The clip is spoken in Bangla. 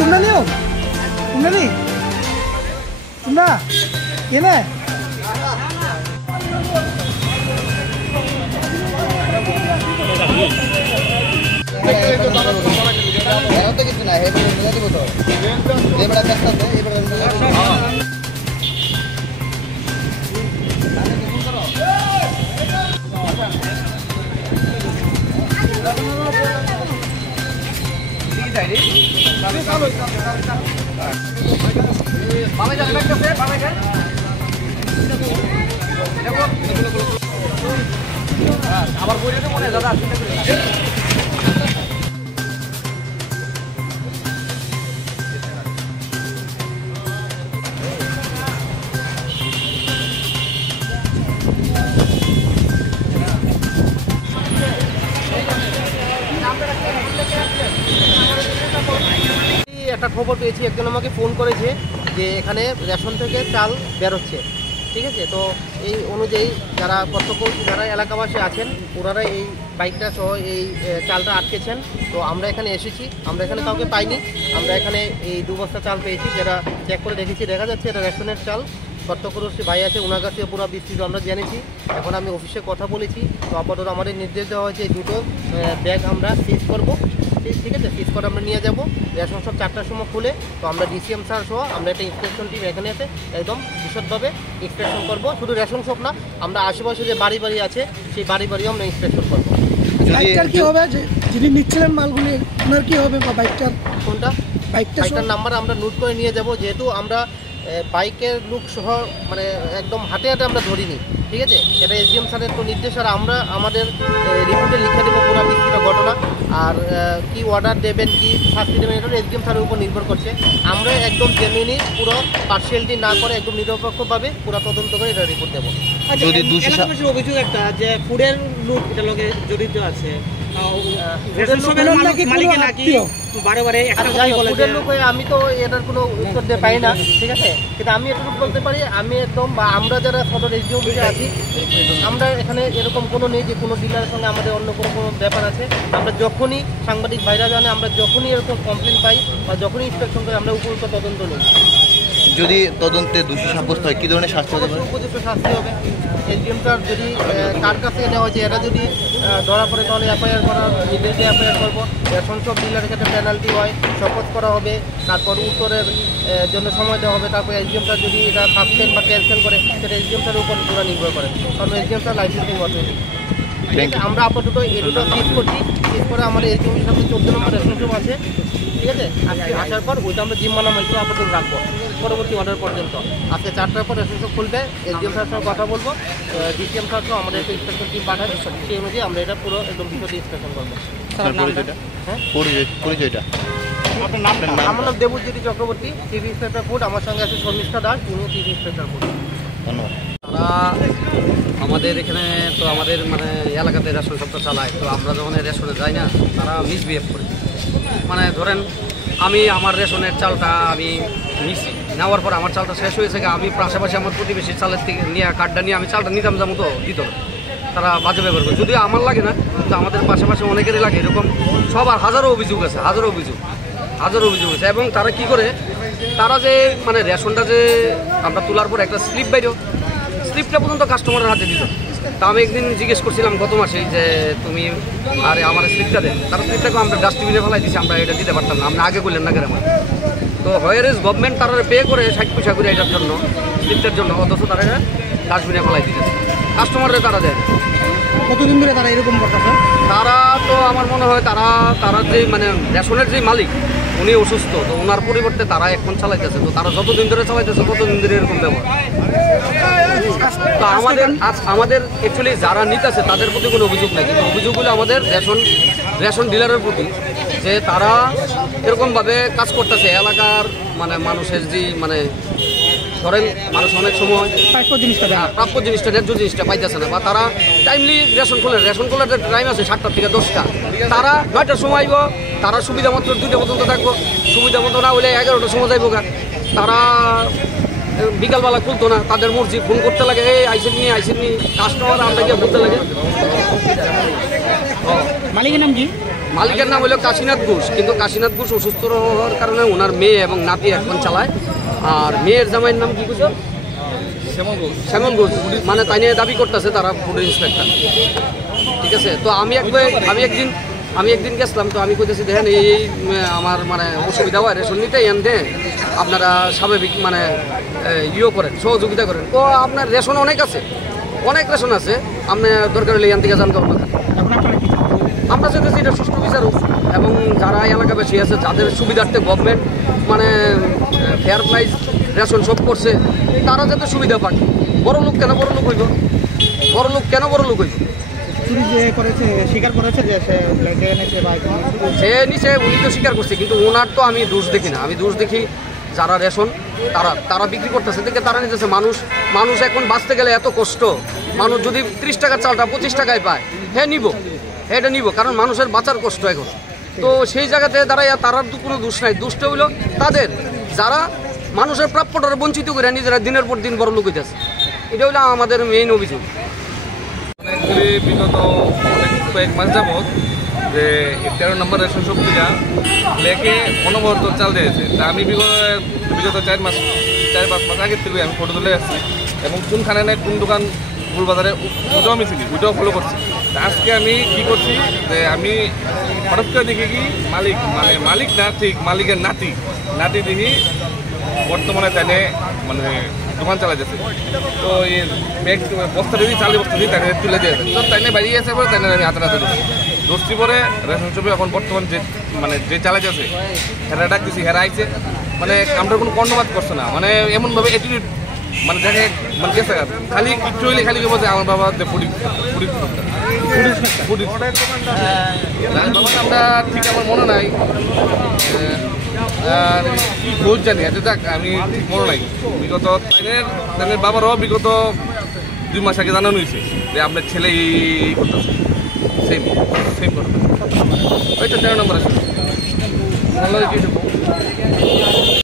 Tunda nih om, tunda nih, tunda, ini. Itu gitu nah, hebat itu betul. Dia berada di sana, dia berada di sana. আবার বইটা তো মনে দাদা একটা খবর পেয়েছি, একজন আমাকে ফোন করেছে যে এখানে রেশন থেকে চাল বেরোচ্ছে, ঠিক আছে। তো এই অনুযায়ী যারা যারা এলাকাবাসী আছেন ওনারা এই বাইকটা সহ এই চালটা আটকেছেন। তো আমরা এখানে এসেছি, আমরা এখানে কাউকে পাইনি, আমরা এখানে এই 2 বস্তা চাল পেয়েছি, যেটা চেক করে দেখেছি, দেখা যাচ্ছে এটা রেশনের চাল। কর্তকরশ্রী ভাই আছে, ওনার কাছে পুরো বিস্তৃত আমরা জেনেছি। এখন আমি অফিসে কথা বলেছি, তো আপাতত আমাদের নির্দেশ দেওয়া হয়েছে এই 2টো ব্যাগ আমরা সিজ করবো, ঠিক আছে। সিজ করে আমরা নিয়ে যাবো, রেশন সব 4টার সময় খুলে। তো আমরা ডিসিএম স্যার সহ আমরা একটা ইন্সপেকশন টিম এখানে এসে একদম বিশদভাবে ইন্সপেকশন করবো। শুধু রেশন সব না, আমরা আশেপাশে যে বাড়ি আছে সেই বাড়িও আমরা ইন্সপেকশন করবো। বাইকটার কি হবে, যিনি নিচ্ছিলেন মালগুলি ওনার কি হবে, বা বাইকটার কোনটা বাইকটার নাম্বার আমরা নোট করে নিয়ে যাব, যেহেতু আমরা বাইকের লুক সহ মানে একদম হাতে আমরা ধরিনি, ঠিক আছে। এটা এসডিএম স্যারের তো নির্দেশ, আর আমরা আমাদের রিপোর্টে লিখে দেবো পুরো বিস্তৃত ঘটনা। আর কি অর্ডার দেবেন, কি শাস্তি দেবেন, এটা এসডিএম স্যারের উপর নির্ভর করছে। আমরা একদম জেনুইনি পুরো পার্সিয়ালিটি না করে একদম নিরপেক্ষভাবে পুরো তদন্ত করে এটা রিপোর্ট দেবো। যদি অভিযোগ একটা যে ফুডের লুক এটা লোকে জড়িত আছে, আমি তো এটার কোনো উত্তর দিতে পারি না, ঠিক আছে। কিন্তু আমি এটুকু বলতে পারি, আমি একদম বা আমরা যারা সদর এসডিও অফিসে আছি, আমরা এখানে এরকম কোনো নেই যে কোনো ডিলারের সঙ্গে আমাদের অন্য কোনো ব্যাপার আছে। আমরা যখনই সাংবাদিক ভাইরা জানে, আমরা যখনই এরকম কমপ্লেন পাই বা যখনই ইন্সপেকশন করি, আমরা উপযুক্ত তদন্ত নিই। যদি তদন্তে দোষী সাব্যস্ত হয় কি ধরনের শাস্তি হবে? উপযুক্ত শাস্তি হবে। এসডিএমটার যদি কার কাছে নেওয়া হয়েছে এটা যদি ধরা পড়ে, তাহলে এফআইআর করার নির্দেশে এফআইআর করবো। রেশন সব ডিলারের ক্ষেত্রে পেনাল্টি হয়, শপথ করা হবে, তারপর উত্তরের জন্য সময় দেওয়া হবে। তারপর এসডিএমটা যদি এটা সাসপেন্ড বা ক্যান্সেল করে, সেটা এসডিএমটার উপর পুরো নির্ভর করে, কারণ এসডিএমটার লাইসেন্সিং অথরিটি। আমরা আপাতত এই দুটো সিজ করছি, সিজ করে আমাদের এসডিএমের সাথে 14 নম্বর রেশন শপ আছে, ঠিক আছে। আজকে আসার পর ওইটা আমরা জিম্মানামা হিসেবে আপাতত রাখবো পরবর্তী অর্ডার পর্যন্ত। আজকে 4টার পর রেশন শপ খুলবে, এসডিএম স্যারের সঙ্গে কথা বলবো, ডিসিএম স্যার সহ আমাদের একটা ইন্সপেকশন টিম পাঠাবে, সেই অনুযায়ী আমরা এটা পুরো একদম বিষয়টি ইন্সপেকশন করবো। পরিচয়টা আমার নাম Debjyoti Chakraborty, chief inspector food. আমার সঙ্গে আছে শর্মিষ্ঠা দাস, উনি চিফ ইন্সপেক্টর ফুড। ধন্যবাদ। তারা আমাদের এখানে তো আমাদের মানে এলাকাতে রেশন শপটা চালায়, তো আমরা যখন রেশনে যাই না, তারা মিসবিহেভ করে। মানে ধরেন আমি আমার রেশনের চালটা আমি নিচ্ছি, নেওয়ার পর আমার চালটা শেষ হয়েছে, আমি পাশাপাশি আমার প্রতিবেশী চালের থেকে নিয়ে কার্ডটা নিয়ে আমি চালটা নিতাম যাবো, তো দিত না, তারা বাজে ব্যবহার করে। যদিও আমার লাগে না, কিন্তু আমাদের পাশাপাশি অনেকেরই লাগে এরকম। সবার হাজারো অভিযোগ আছে, হাজারো অভিযোগ আছে। এবং তারা কি করে, তারা যে মানে রেশনটা যে আমরা তোলার পর একটা স্লিপ বাইরেও, স্লিপটা পর্যন্ত কাস্টমারের হাতে দিত। তা আমি একদিন জিজ্ঞেস করছিলাম গত মাসে যে তুমি আরে আমার স্লিপটা দেন, তারা স্লিপটাকে আমরা ডাস্টবিনে ফেলাই দিচ্ছি, আমরা এটা দিতে পারতাম না, আপনি আগে বললেন না কেন আমার। তো হোয়ার ইজ গভর্নমেন্ট তারা পে করে 60 পয়সা করে এটার জন্য, স্লিপটার জন্য, অথচ তারা ডাস্টবিনে ফেলাই দিতেছে, কাস্টমাররা তারা দেয়। কতদিন ধরে তারা এরকম করতেছে? তারা তো আমার মনে হয় তারা যে মানে রেশনের যে মালিক উনি অসুস্থ, তো ওনার পরিবর্তে তারা এখন চালাইতেছে। তো তারা যতদিন ধরে চালাইতেছে ততদিন ধরে এরকম ব্যবহার। তো আমাদের অ্যাকচুয়ালি যারা নিতেছে তাদের প্রতি কোনো অভিযোগ নাই, কিন্তু অভিযোগগুলো আমাদের রেশন ডিলারের প্রতি, যে তারা এরকমভাবে কাজ করতেছে এলাকার মানে মানুষের যে মানে ধরেন মানুষ অনেক সময় প্রাপ্য জিনিসটা ন্যায্য জিনিসটা পাইতেছে না, বা তারা টাইমলি রেশন খোলার যে টাইম আছে 7টা থেকে 10টা, তারা 9টার সময় আইব, তারা সুবিধা মতো 2টা পর্যন্ত থাকবো, সুবিধা মতো না হলে 11টার সময় যাইব গা, তারা বিকালবেলা খুলতো না, তাদের মর্জি ফোন করতে লাগে, এই আইসেন নি কাস্টমার আমরা গিয়ে বলতে লাগে। মালিকের নাম কি? মালিকের নাম হলো কাশীনাথ ঘোষ, কিন্তু কাশীনাথ ঘোষ অসুস্থ হওয়ার কারণে ওনার মেয়ে এবং নাতি এখন চালায়। আর মেয়ের জামাইয়ের নাম কি কিছু শ্যামল ঘোষ, মানে তাই নিয়ে দাবি করতেছে তারা ফুড ইন্সপেক্টর। ঠিক আছে, তো আমি একদিন গেছিলাম, তো আমি কইতেছি দেখেন এই আমার মানে অসুবিধা হয় রেশন নিতে, এনতে আপনারা স্বাভাবিক মানে করেন, সহযোগিতা করেন। তো আপনার রেশন অনেক রেশন আছে, আপনি দরকার হলে এখান থেকে জানতে পারবেন। আমরা চাইতেছি এটা সুষ্ঠু বিচার হোক, এবং যারা এলাকাবাসী আছে যাদের সুবিধার্থে গভর্নমেন্ট মানে ফেয়ার প্রাইস রেশন সব করছে, তারা যাতে সুবিধা পাক। বড় লোক কেন বড় লোক হইব? চুরি যে করেছে স্বীকার করেছে যে সে এনেছে বা সে নিচে উনি তো স্বীকার করছে, কিন্তু ওনার তো আমি দোষ দেখি না, আমি দোষ দেখি যারা রেশন তারা বিক্রি করতেছে দেখে তারা নিতেছে। মানুষ এখন বাঁচতে গেলে এত কষ্ট, মানুষ যদি 30 টাকার চালটা 25 টাকায় পায়, এটা নিব, কারণ মানুষের বাঁচার কষ্ট এখন। তো সেই জায়গাতে দাঁড়াইয়া তারার তো কোনো দোষ নাই, দোষটা হইল তাদের যারা মানুষের প্রাপ্যটা বঞ্চিত করে নিজেরা দিনের পর দিন বড় লোক হইতেছে। এটা হইলো আমাদের মেইন অভিযোগ। বিগত কয়েক মাস যাবৎ যে 13 নম্বর রেশন শক্তিটা লেখে অনবরত চাল দিয়েছে, তা আমি বিগত 4-5 মাস আগের থেকে আমি ফটো তুলে আসছি, এবং কোনখানে নেই কোন দোকান ফুল বাজারে ওটাও মিছিলি ওইটাও ফলো করছি। আজকে আমি কি করছি যে আমি হঠাৎ করে দেখি কি মালিক না, ঠিক মালিকের নাতি দেখি বর্তমানে তাইলে মানে দোকান চালাইতেছে। তো এই ব্যাগ বস্তাটা দিয়ে বস্তা দিয়ে তাকে তুলে দিয়েছে, তো তাই নিয়ে বেরিয়ে আসে পরে তাই আমি হাতে দোষটি পরে রেশন শপে এখন বর্তমান যে চালাইতেছে হেরা ডাক দিছি, হেরা আইছে, মানে আমরা কোনো কর্ণপাত করছে না, মানে এমনভাবে অ্যাটিটিউড মানে দেখে মানে গেছে খালি কিচ্ছু হইলে খালি বলছে আমার বাবা আমরা ঠিক আমার মনে নাই, আর কি ভোট জানি আছে, যাক আমি ঠিক মনে নাই। বিগত তাদের বাবারও বিগত 2 মাস আগে জানানো হয়েছে যে আপনার ছেলে এই করতেছে, সেম কথা। ওইটা 13 নম্বর আছে।